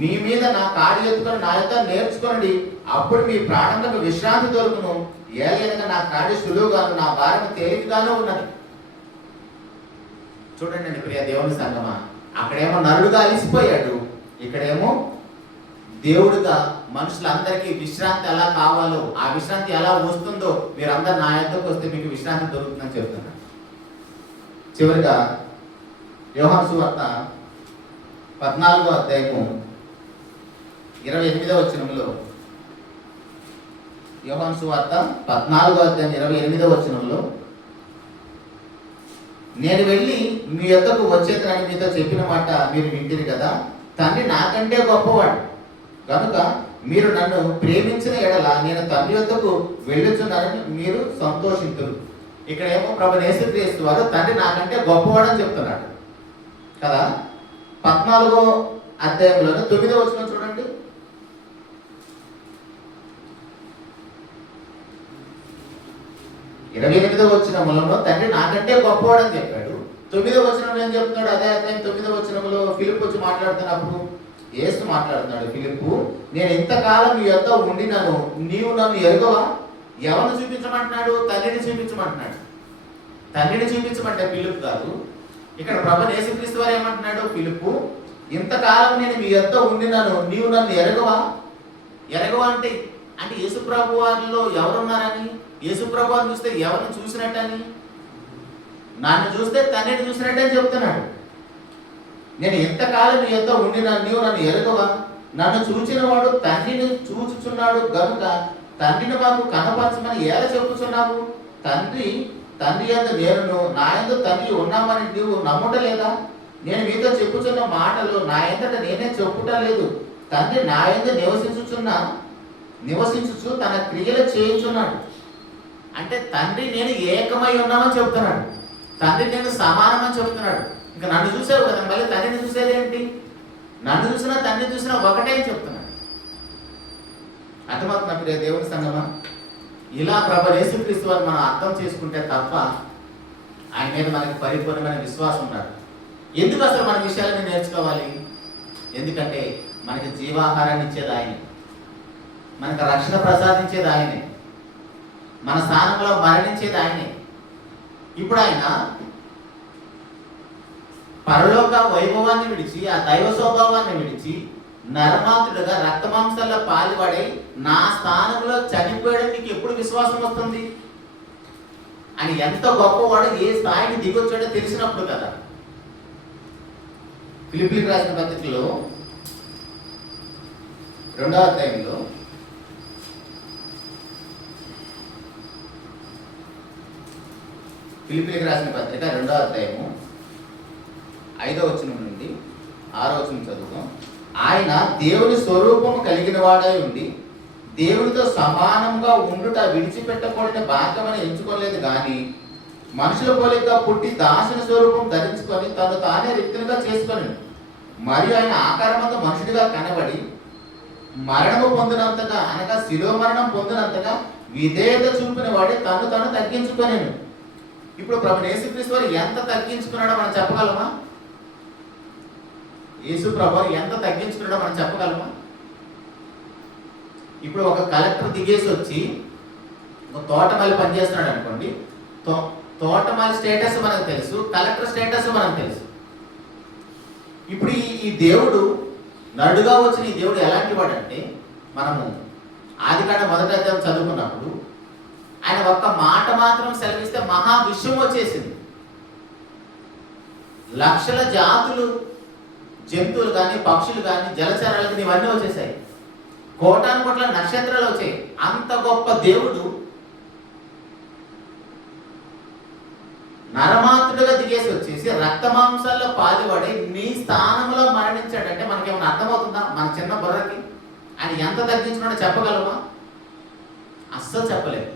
మీ మీద నా కాడి ఎత్తుకొని నా యొద్ద నేర్చుకోండి, అప్పుడు మీ ప్రాణములకు విశ్రాంతి దొరుకును. ఏలైనగా నా కాడి సులువుగాను నా భారం తేలికగాను ఉన్నది. చూడండి ప్రియ దేవుని సంగమా, అక్కడేమో నరుడుగా అలిసిపోయాడు, ఇక్కడేమో దేవుడుగా మనుషులందరికీ విశ్రాంతి ఎలా కావాలో, ఆ విశ్రాంతి ఎలా వస్తుందో మీరందరూ నా యొద్దకు వస్తే మీకు విశ్రాంతి దొరుకుతుందని చెప్తున్నాను. చివరిగా యోహాను సువార్త 14వ అధ్యాయము 28వ వచనంలో, యోహాను సువార్త 14వ అధ్యాయం 28వ వచనంలో, నేను వెళ్ళి మీ యొద్దకు వచ్చేతనని మీతో చెప్పిన మాట మీరు వింటిరి కదా, తండ్రి నాకంటే గొప్పవాడు కనుక మీరు నన్ను ప్రేమించిన ఎడల నేను తండ్రి యొద్దకు వెళ్ళుచున్నానని మీరు సంతోషింతురు. ఇక్కడేమో ప్రభువైన యేసుక్రీస్తు వారు తండ్రి నాకంటే గొప్పవాడని చెప్తున్నాడు కదా. 14వ అధ్యాయంలోనే 9వ వచనం చూడండి. ఇరవై 28వ వచనంలో తండ్రి నాకంటే గొప్పవాడని చెప్పాడు. 9వ వచనంలో ఏం చెప్తున్నాడు? అదే అధ్యాయం 9వ వచనంలో ఫిలిప్పు వచ్చి మాట్లాడుతున్నప్పుడు యేసు మాట్లాడుతున్నాడు, ఫిలిప్పు నేను ఇంతకాలం మీ యొద్ద ఉండినను నీవు నన్ను ఎరుగవా? ఎవరిని చూపించమంటున్నాడు? తండ్రిని చూపించమంటున్నాడు. తండ్రిని చూపించమంటే ఫిలిప్పు కాదు. ఇక్కడ ప్రభువైన యేసుక్రీస్తు వారు ఏమంటున్నాడు? ఫిలిప్పు ఇంతకాలం నేను మీ యొద్ద ఉండినను నీవు నన్ను ఎరగవా? ఎరగవా అంటే యేసు ప్రభు వారిలో ఎవరున్నారని, యేసు ప్రభు వారిని చూస్తే ఎవరిని చూసినట్టని, నన్ను చూస్తే తండ్రిని చూసినట్టని చెప్తున్నాడు. నేను ఎంతకాలం నీ యొద్ద ఉండినా నీవు నన్ను ఎరగవా? నన్ను చూచిన వాడు తండ్రిని చూచుచున్నాడు గనుక తండ్రిని మాకు కనపరచమని ఎలా చెప్పుచున్నావు? తండ్రి యందు నేనును నా యందు తండ్రి ఉన్నామని నీవు నమ్ముటలేదా? నేను మీతో చెప్పుచున్న మాటలు నా యంతట నేనే చెప్పుట లేదు. తండ్రి నా యందు నివసించుచు తన క్రియలు చేయించున్నాడు. అంటే తండ్రి నేను ఏకమై ఉన్నామని చెప్తున్నాడు. తండ్రి నేను సమానమని చెప్తున్నాడు. ఇంకా నన్ను చూసావు కదా, మళ్ళీ తండ్రిని చూసేది ఏంటి? నన్ను చూసినా తండ్రిని చూసినా ఒకటే అని చెప్తున్నాడు. అర్థమవుతున్నప్పుడే దేవుని సంగమా, ఇలా ప్రభు యేసుక్రీస్తు వారు మనం అర్థం చేసుకుంటే తప్ప ఆయన మీద మనకి పరిపూర్ణమైన విశ్వాసం ఉన్నాడు. ఎందుకు అసలు మన విషయాలను నేర్చుకోవాలి? ఎందుకంటే మనకి జీవాహారాన్ని ఇచ్చేది ఆయనే, మనకు రక్షణ ప్రసాదించేది ఆయనే, మన స్థానంలో మరణించేది ఆయనే. ఇప్పుడు ఆయన పరలోక వైభవాన్ని విడిచి, ఆ దైవ స్వభావాన్ని విడిచి నరమాతుడుగా రక్తమాంసాల్లో పాల్పడి నా స్థానంలో చనిపోయడం నీకు ఎప్పుడు విశ్వాసం వస్తుంది? అని ఎంత గొప్పవాడు, ఏ స్థాయికి దిగొచ్చాడో తెలిసినప్పుడు కదా. ఫిలిప్పీయులకు రాసిన పత్రికలో 2వ అధ్యాయంలో ఫిలిప్పీయులకు రాసిన పత్రిక 2వ అధ్యాయము 5వ వచనం నుండి 6వ వచనం చదువుతాం. ఆయన దేవుని స్వరూపము కలిగిన వాడై ఉండి దేవునితో సమానంగా ఉండుట విడిచిపెట్టకూడని భాగ్యమని ఎంచుకోలేదు, కానీ మనుషుల పోలికగా పుట్టి దాసుని స్వరూపం ధరించుకొని తను తానే రిక్తునిగా చేసుకొని మరియు ఆయన ఆకారమంతా మనుషుడిగా కనబడి మరణము పొందినంతగా, అనగా శిలువ మరణం పొందినంతగా విధేయత చూపిన వాడే తను తగ్గించుకొనేను. ఇప్పుడు ప్రభు యేసుక్రీస్తు వారు ఎంత తగ్గించుకున్నాడో మనం చెప్పగలమా? యేసు ప్రభు ఎంత తగ్గించుకున్నాడో మనం చెప్పగలమా? ఇప్పుడు ఒక కలెక్టర్ దిగేసి వచ్చి ఒక తోటమాలి పనిచేస్తున్నాడు అనుకోండి, తోటమాలి స్టేటస్ మనకు తెలుసు, కలెక్టర్ స్టేటస్ మనకు తెలుసు. ఇప్పుడు ఈ దేవుడు నడుగా వచ్చిన ఈ దేవుడు ఎలాంటి వాడు అంటే, మనము ఆదికాండం 1వ అధ్యాయం చదువుకున్నప్పుడు ఆయన ఒక్క మాట మాత్రం సెలవిస్తే మహా విషయం వచ్చేసింది. లక్షల జాతులు జంతువులు కానీ, పక్షులు కానీ, జలచరాలు కానీ ఇవన్నీ వచ్చేసాయి. కోటాను కోట్ల నక్షత్రాలు వచ్చాయి. అంత గొప్ప దేవుడు నరమాత్రుడుగా దిగేసి వచ్చేసి రక్తమాంసాల్లో పాలుపడి నీ స్థానంలో మరణించాడంటే మనకేమైనా అర్థమవుతుందా? మన చిన్న బుర్రకి ఆయన ఎంత తగ్గించుకున్నాడో చెప్పగలమా? అస్సలు చెప్పలేము.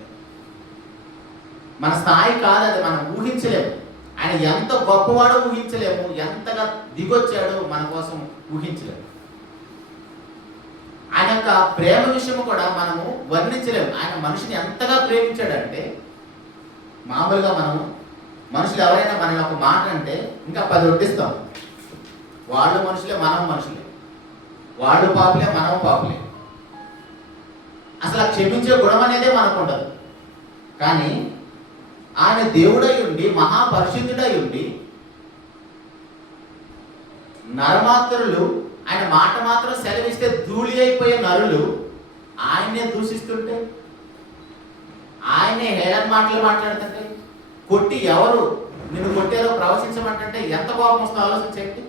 మన స్థాయి కాదు అది, మనం ఊహించలేము. ఆయన ఎంత గొప్పవాడో ఊహించలేము, ఎంతగా దిగొచ్చాడో మన కోసం ఊహించలేము. ఆయన యొక్క ప్రేమ విషయము కూడా మనము వర్ణించలేము. ఆయన మనిషిని ఎంతగా ప్రేమించాడంటే, మామూలుగా మనుషులు ఎవరైనా మనల్ని ఒక మాట అంటే ఇంకా 10 వడ్డిస్తాం. వాళ్ళు మనుషులే, మనం మనుషులే, వాళ్ళు పాపులే, మనం పాపులే. అసలు క్షమించే గుణం అనేదే మనకు ఉండదు. కానీ ఆయన దేవుడై ఉండి, మహాపరిశుద్ధుడై ఉండి, నరమాత్రులు ఆయన మాట మాత్రం సెలవిస్తే ధూళి అయిపోయే నరులు ఆయన్నే దూషిస్తుంటే, ఆయనే హేళన మాటలు మాట్లాడుతుంటే, కొట్టి ఎవరు నిన్ను కొట్టారో ప్రవశించమంటే ఎంత కోపం వస్తుందో ఆలోచించండి.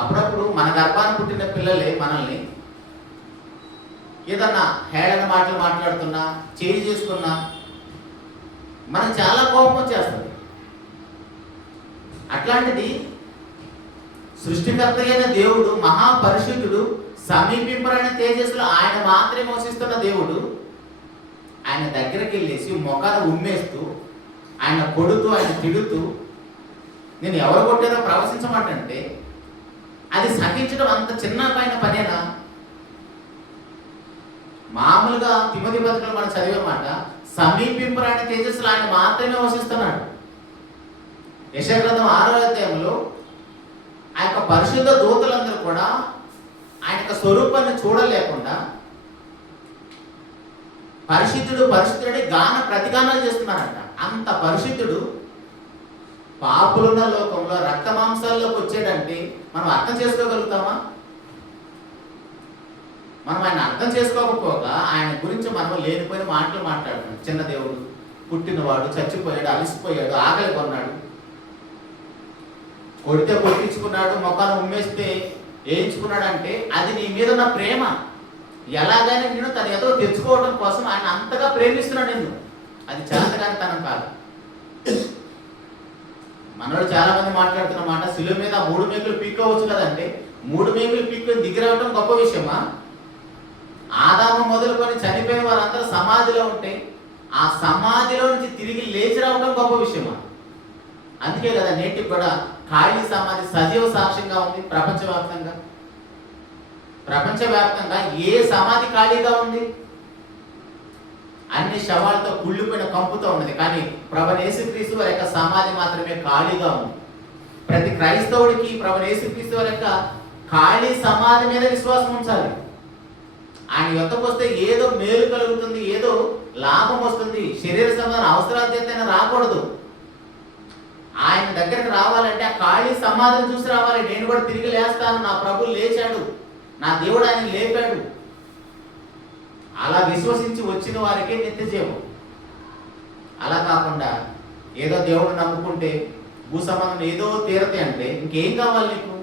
అప్పుడప్పుడు మన గర్భాన్ని పుట్టిన పిల్లలే మనల్ని ఏదన్నా హేళన మాటలు మాట్లాడుతున్నా, చేయి చేసుకున్నా మనకు చాలా కోపం వచ్చేస్తుంది. అట్లాంటిది సృష్టికర్త అయిన దేవుడు, మహాపరిశుద్ధుడు, సమీపింపరైన తేజస్సులో ఆయన మాత్రమే మోసిస్తున్న దేవుడు ఆయన దగ్గరికి వెళ్ళేసి మొఖాన ఉమ్మేస్తూ, ఆయన కొడుతూ, ఆయన తిడుతూ, నేను ఎవరు కొట్టారో ప్రవశించమంటే అది సహించడం అంత చిన్న పనేనా? మామూలుగా తిమోతి పత్రికలో మనం చదివే మాట, సమీపింపరాని తేజస్సులు ఆయన మాత్రమే వసిస్తున్నాడు. యెషయా గ్రంథం 6వ అధ్యాయంలో ఆ యొక్క పరిశుద్ధ దూతలందరూ కూడా ఆయన యొక్క స్వరూపాన్ని చూడలేకుండా పరిశుద్ధుడే గాన ప్రతిగానాలు చేస్తున్నారంట. అంత పరిశుద్ధుడు పాపులున్న లోకంలో రక్తమాంసాల్లోకి వచ్చాడంటే మనం అర్థం చేసుకోగలుగుతామా? మనం ఆయన అర్థం చేసుకోకపోగా ఆయన గురించి మనం లేనిపోయిన మాటలు మాట్లాడుతున్నాం. చిన్న దేవుడు, పుట్టినవాడు, చచ్చిపోయాడు, అలసిపోయాడు, ఆకలి కొన్నాడు, కొడితే కొట్టించుకున్నాడు, మొఖాన్ని ఉమ్మేస్తే వేయించుకున్నాడు. అంటే అది నీ మీద ఉన్న ప్రేమ. ఎలాగైనా నేను తన ఏదో తెచ్చుకోవడం కోసం ఆయన అంతగా ప్రేమిస్తున్నాడు నిన్ను. అది చేతగానితనం కాదు. మనోడు చాలా మంది మాట్లాడుతున్న మాట, శిలువ మీద 3 మేకులు పీక్కోవచ్చు కదంటే 3 మేకులు పీక్కొని దిగి రావడం గొప్ప విషయమా? ఆదాము మొదలుకొని చనిపోయిన వారందరూ సమాధిలో ఉంటే ఆ సమాధిలో నుంచి తిరిగి లేచి రావడం గొప్ప విషయమా? అందుకే కదా నేటికి కూడా ఖాళీ సమాధి సజీవ సాక్ష్యంగా ఉంది. ప్రపంచవ్యాప్తంగా ఏ సమాధి ఖాళీగా ఉంది? అన్ని శవాలతో కుళ్ళిపోయిన కంపుతో ఉన్నది. కానీ ప్రభువైన యేసుక్రీస్తు వారి యొక్క సమాధి మాత్రమే ఖాళీగా ఉంది. ప్రతి క్రైస్తవుడికి ప్రభువైన యేసుక్రీస్తు వారి యొక్క ఖాళీ సమాధి మీద విశ్వాసం ఉంచాలి. ఆయన యొక్కకు వస్తే ఏదో మేలు కలుగుతుంది, ఏదో లాభం వస్తుంది, శరీర సంబంధం అవసరాలు చేతైనా రాకూడదు. ఆయన దగ్గరికి రావాలంటే ఆ ఖాళీ సమాధిని చూసి రావాలి. నేను కూడా తిరిగి లేస్తాను, నా ప్రభు లేచాడు, నా దేవుడు ఆయన లేపాడు. అలా విశ్వసించి వచ్చిన వారికే నిత్య జీవం. అలా కాకుండా ఏదో దేవుడు నమ్ముకుంటే భూ సంబంధం ఏదో తీరతే అంటే ఇంకేం కావాలి నీకు?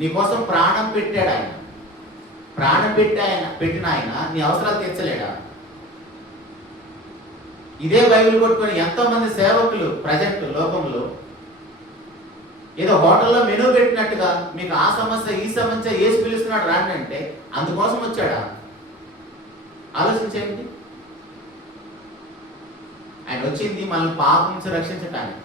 నీకోసం ప్రాణం పెట్టాడు ఆయన. ప్రాణం పెట్టిన ఆయన నీ అవసరాలు తీర్చలేడా? ఇదే బైబిల్ కొట్టుకొని ఎంతో మంది సేవకులు ప్రజెంట్ లోకంలో ఏదో హోటల్లో మెనూ పెట్టినట్టుగా మీకు ఆ సమస్య ఈ సమస్య ఏసి పిలుస్తున్నాడు రాండి అంటే అందుకోసం వచ్చాడా? ఆలోచించండి. ఆయన వచ్చింది మనల్ని పాపం నుంచి రక్షించడానికి,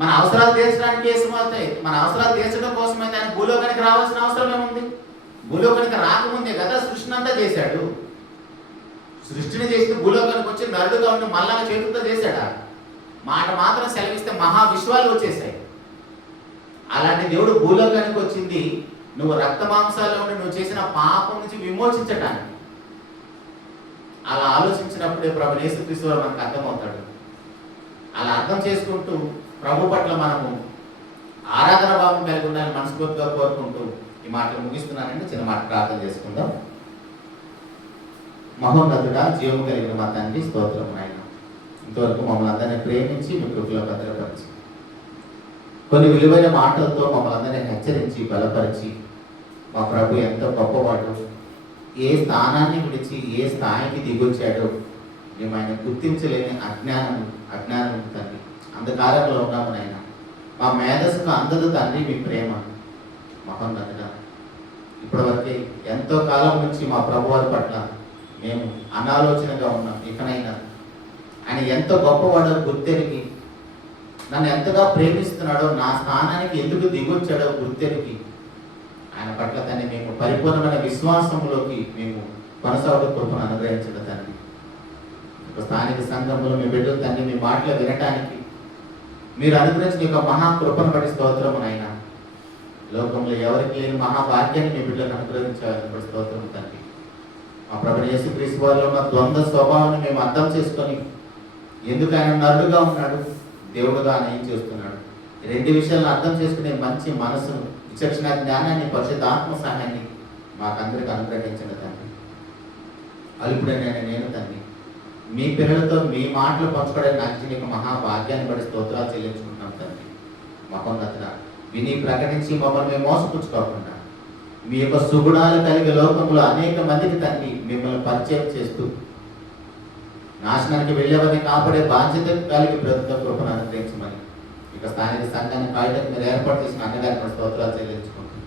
మన అవసరాలు తీర్చడానికి ఏమవుతాయి. మన అవసరాలు తీర్చడం కోసం అయితే ఆయన భూలోకానికి రావాల్సిన అవసరం ఏముంది? భూలోకానికి రాకముందే కదా సృష్టిని అంతా చేశాడు. సృష్టిని చేసి భూలోకానికి వచ్చి నరుడుగా ఉండి మళ్ళా చేతులతో చేశాడా? మాట మాత్రం సెలవిస్తే మహా విశ్వాలు వచ్చేసాయి. అలాంటి దేవుడు భూలోకానికి వచ్చింది నువ్వు రక్త మాంసాల్లో ఉండి నువ్వు చేసిన పాపం నుంచి విమోచించటానికి. అలా ఆలోచించినప్పుడే ప్రభువైన యేసుక్రీస్తు వారు మనకు అర్థమవుతాడు. అలా అర్థం చేసుకుంటూ ప్రభు పట్ల మనము ఆరాధన భావం కలిగి ఉండాలని మనస్ఫూర్తిగా కోరుకుంటూ ఈ మాటలు ముగిస్తున్నానండి. చిన్న మాట ప్రార్థన చేసుకుందాం. మహోన్నతుడా, జీవం కలిగిన మా తండ్రి, స్తోత్రం నాయన. ఇంతవరకు మమ్మల్ని అందరినీ ప్రేమించి మీ కృపలో భద్రపరిచి కొన్ని విలువైన మాటలతో మమ్మల్ని అందరినీ హెచ్చరించి బలపరిచి మా ప్రభు ఎంతో గొప్పవాడు, ఏ స్థానాన్ని విడిచి ఏ స్థాయికి దిగొచ్చాడో మేము ఆయన గుర్తించలేని అజ్ఞానం తండ్రి. అంధకారంలో ఉన్నాము నాయన. మా మేధస్సుకు అందదు తండ్రి మీ ప్రేమ. మహోన్నతుడా, ఇప్పటివరకే ఎంతో కాలం నుంచి మా ప్రభువారి పట్ల మేము అనాలోచనగా ఉన్నాం. ఇకనైనా ఆయన ఎంతో గొప్పవాడో గుర్తెరిగి నన్ను ఎంతగా ప్రేమిస్తున్నాడో, నా స్థానానికి ఎందుకు దిగొచ్చాడో గుర్తెరిగి ఆయన పట్ల తండ్రి మేము పరిపూర్ణమైన విశ్వాసంలోకి మేము కొనసాగడం కృపను అనుగ్రహించడం తండ్రి. స్థానిక సంఘంలో మీ బిడ్డలు తండ్రి మీ మాటలు వినటానికి మీరు అనుగ్రహించిన యొక్క మహాకృపను బట్టి స్తోత్రము నాయన. లోకంలో ఎవరికి లేని మహాభాగ్యాన్ని మీ బిడ్డలను అనుగ్రహించాలని స్తోత్రం తండ్రి. మా ప్రభువైన యేసుక్రీస్తు వారిలో ఉన్న ద్వంద్వ స్వభావాన్ని మేము అర్థం చేసుకొని ఎందుకు ఆయన నరుడుగా ఉన్నాడు, దేవుడుగా ఆయన ఏం చేస్తున్నాడు, రెండు విషయాలను అర్థం చేసుకునే మంచి మనసును, విచక్షణ జ్ఞానాన్ని, పరిశుద్ధాత్మ సహాయాన్ని మాకందరికి అనుగ్రహించిన తండ్రి. అల్పుడైన నేను తండ్రి మీ పిల్లలతో మీ మాటలు పంచుకోవడానికి నాకు ఇచ్చిన మహాభాగ్యాన్ని బట్టి స్తోత్రాలు చెల్లించుకుంటున్నాం తండ్రి. మహోన్నతుడా, విని ప్రకటించి మమ్మల్ని మేము మోసపుచ్చుకోకుండా మీ యొక్క సుగుణాలు కలిగే లోకంలో అనేక మందికి తండ్రి మిమ్మల్ని పరిచయం చేస్తూ నాశనానికి వెళ్ళేవారిని కాపాడే బాధ్యత కలిగి బ్రతుక కృపను అనుగ్రహించమని ఇక స్థానిక సంఘాన్ని కాయటకు మీరు ఏర్పాటు చేసిన అన్నగారికి స్తోత్రాలు చెల్లించుకుంటాం.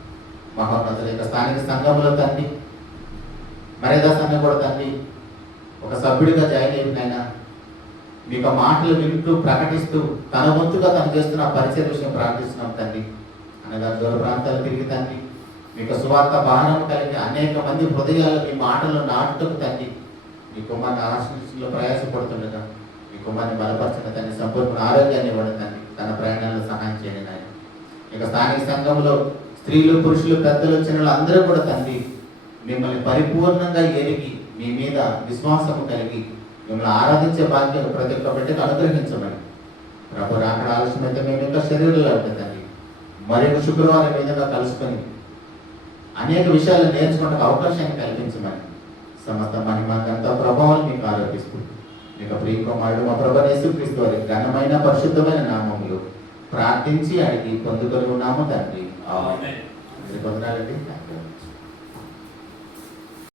మహోన్నతుల యొక్క స్థానిక సంఘంలో తండ్రి మరేదా సంఘం కూడా తండ్రి ఒక సభ్యుడిగా జాయిన్ అయినైనా మీకు మాటలు వింటూ ప్రకటిస్తూ తన వంతుగా తను చేస్తున్న పరిచయ విషయం ప్రార్థిస్తున్నాం తండ్రి. అనగా దూర ప్రాంతాలు తిరిగి తండ్రి మీకు సువార్త భారం కలిగి అనేక మంది హృదయాలు మీ మాటలు నాటుటకు తండ్రి మీ కుమార్ని ఆశించడంలో ప్రయాసపడుతుండగా మీ కుమార్ని బలపరచిన తండ్రి సంపూర్ణ ఆరోగ్యాన్ని ఇవ్వడం తండ్రి. తన ప్రయాణాల్లో సహాయం చేయండి నాయన. ఇక స్థానిక సంఘంలో స్త్రీలు, పురుషులు, పెద్దలు, చిన్నలు అందరూ కూడా తండ్రి మిమ్మల్ని పరిపూర్ణంగా ఎరిగి మీ మీద విశ్వాసము కలిగి మిమ్మల్ని ఆరాధించే భాగ్యం ప్రతి ఒక్క బిడ్డకు అనుగ్రహించమని ప్రభు రాకడ ఆలస్యమైతే మేము ఇంకా శరీరంలో ఉంటుందండి. మరొక శుక్రవారం మీదుగా కలుసుకొని అనేక విషయాలు నేర్చుకోవడానికి అవకాశాన్ని కల్పించమని సమస్త మహిమ ఘనత ప్రభావం మీకు ఆరోపిస్తూ మీకు ప్రియకుమారుడు మా ప్రభువైన యేసుక్రీస్తు వారి ఘనమైన పరిశుద్ధమైన నామములో ప్రార్థించి అడిగి పొందుకొని ఉన్నాము తండ్రి. ఆమేన్. వందనాలండి.